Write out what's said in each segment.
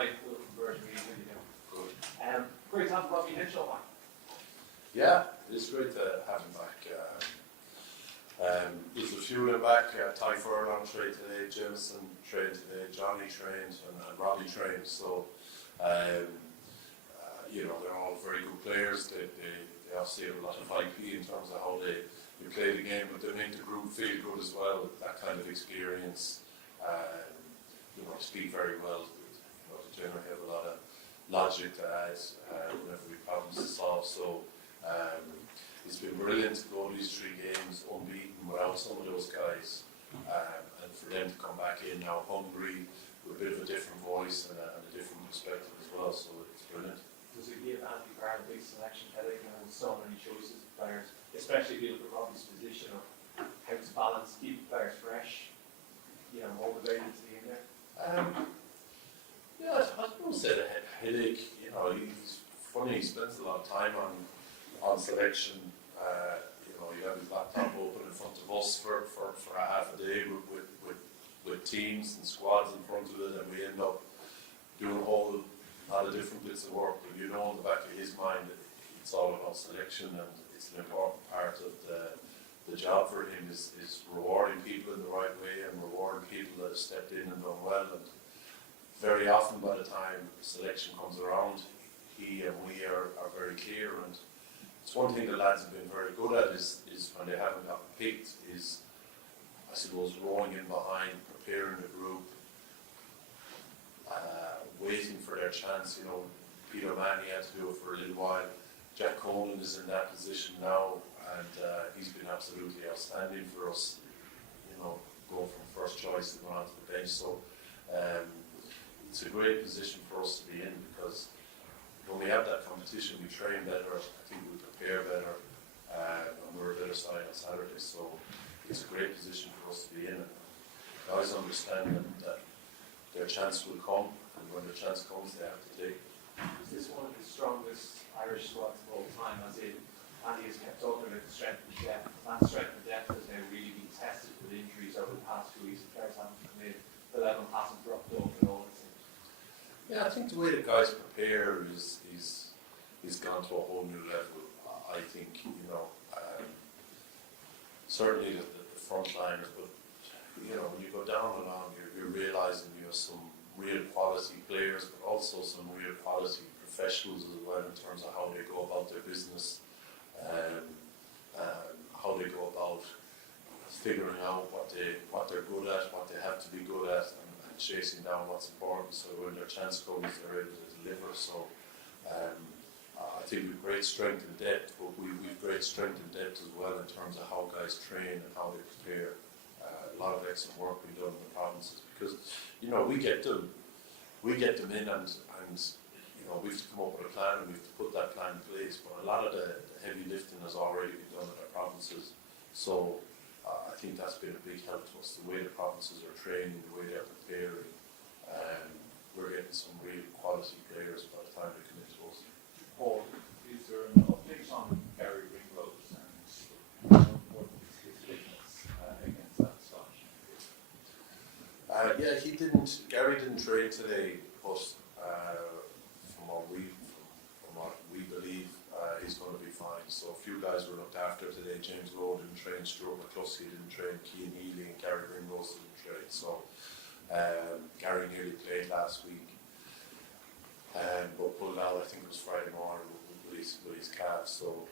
Hi, Will from Virgin Media. How you doing? Good. Great to have Robbie Henshaw back. Yeah, it's great to have him back. There's a few of them back. Ty Furlong trained today, Jameson trained today, Johnny trained, and Robbie trained. So, they're all very good players. They obviously have a lot of IP in terms of how they play the game, but they make the group feel good as well. That kind of experience, speak very well. They generally have a lot of logic to add whenever we have problems to solve. So it's been brilliant to go these 3 games unbeaten without some of those guys, and for them to come back in now hungry with a bit of a different voice and a different perspective as well. So it's brilliant. Does it give Andy Barr a big selection headache and so many choices of players, especially if you look at Robbie's position of how to balance, keep players fresh, motivated to be in there? I don't say a headache. He's funny. He spends a lot of time on selection. You have his laptop open in front of us for a half a day with teams and squads in front of it, and we end up doing a whole lot of different bits of work. But in the back of his mind, it's all about selection, and it's an important part of the job for him is rewarding people in the right way and rewarding people that have stepped in and done well. And very often, by the time selection comes around, he and we are very clear. And it's one thing the lads have been very good at is when they haven't gotten picked, is I suppose rowing in behind, preparing the group, waiting for their chance. Peter Manny had to do it for a little while. Jack Coleman is in that position now, and he's been absolutely outstanding for us. Going from first choice and going on to the bench. So it's a great position for us to be in, because when we have that competition, we train better. I think we prepare better, and we're a better side on Saturday. So it's a great position for us to be in. And guys understand that their chance will come, and when their chance comes, they have to take it. Is this one of the strongest Irish squads of all time? As in, Andy has kept talking about the strength and depth. That strength and depth has now really been tested with injuries over the past 2 weeks. Players haven't come in, the level hasn't dropped off at all, it seems. Yeah, I think the way the guys prepare is gone to a whole new level. I think, certainly the front liners, but when you go down along, you're realising you have some real quality players, but also some real quality professionals as well in terms of how they go about their business, how they go about figuring out what they're good at, what they have to be good at, and chasing down what's important. So when their chance comes, they're able to deliver. So I think we've great strength and depth, but we've great strength and depth as well in terms of how guys train and how they prepare. A lot of excellent work we've done in the provinces, because we get them in, and we have to come up with a plan, and we have to put that plan in place. But a lot of the heavy lifting has already been done in the provinces. So I think that's been a big help to us, the way the provinces are training, the way they're preparing. We're getting some real quality players by the time they come into us. Paul, is there an update on Garry Ringrose and what is his fitness against that Scottish? Garry didn't train today, but from what we believe, he's going to be fine. So a few guys were looked after today. James Lowe didn't train, Stuart McCluskey didn't train, Cian Healy and Garry Ringrose didn't train. So Garry nearly played last week, but pulled out, I think it was Friday morning with his calf. So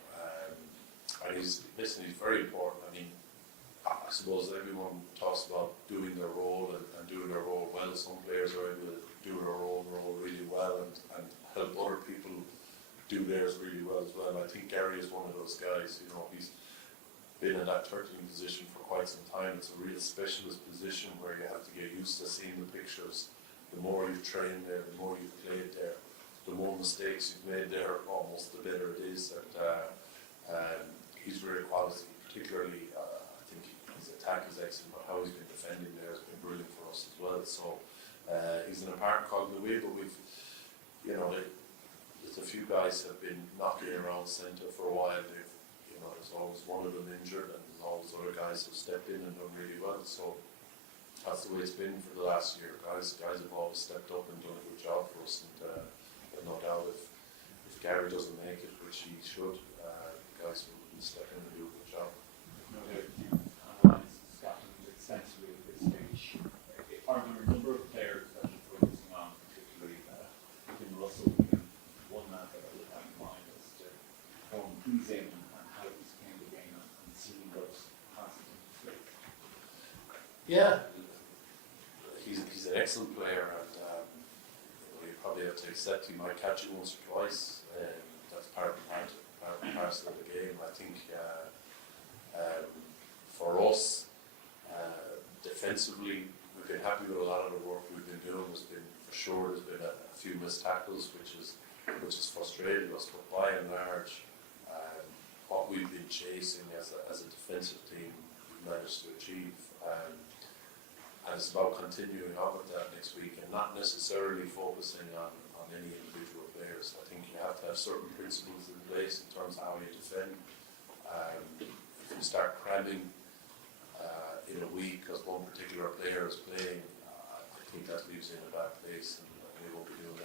and he's very important. I mean, I suppose everyone talks about doing their role and doing their role well. Some players are able to do their own role really well and help other people do theirs really well as well. I think Garry is one of those guys. He's been in that 13 position for quite some time. It's a real specialist position where you have to get used to seeing the pictures. The more you've trained there, the more you've played there, the more mistakes you've made there, almost the better it is. And he's very quality, particularly. I think his attack is excellent, but how he's been defending there has been brilliant for us as well. So he's an apparent cog in the way, but we've, there's a few guys have been knocking around centre for a while. There's always one of them injured, and there's always other guys who've stepped in and done really well. So that's the way it's been for the last year. Guys have always stepped up and done a good job for us. Garry doesn't make it, which he should, guys will step in and do a good job. No doubt you've analysed Scotland extensively at this stage. Are there a number of players that you're focusing on, particularly in Russell, and one man that I would have in mind as to who's in and how he's playing the game and seeing those passes into play? Yeah, he's an excellent player, and you probably have to accept he might catch it once or twice. That's part and parcel of the game. I think for us, defensively, we've been happy with a lot of the work we've been doing. There's been a few missed tackles, which has frustrated us. But by and large, what we've been chasing as a defensive team, we've managed to achieve. And it's about continuing on with that next week and not necessarily focusing on any individual players. I think you have to have certain principles in place in terms of how you defend. If you start cramming in a week because one particular player is playing, I think that leaves you in a bad place, and we won't be doing that.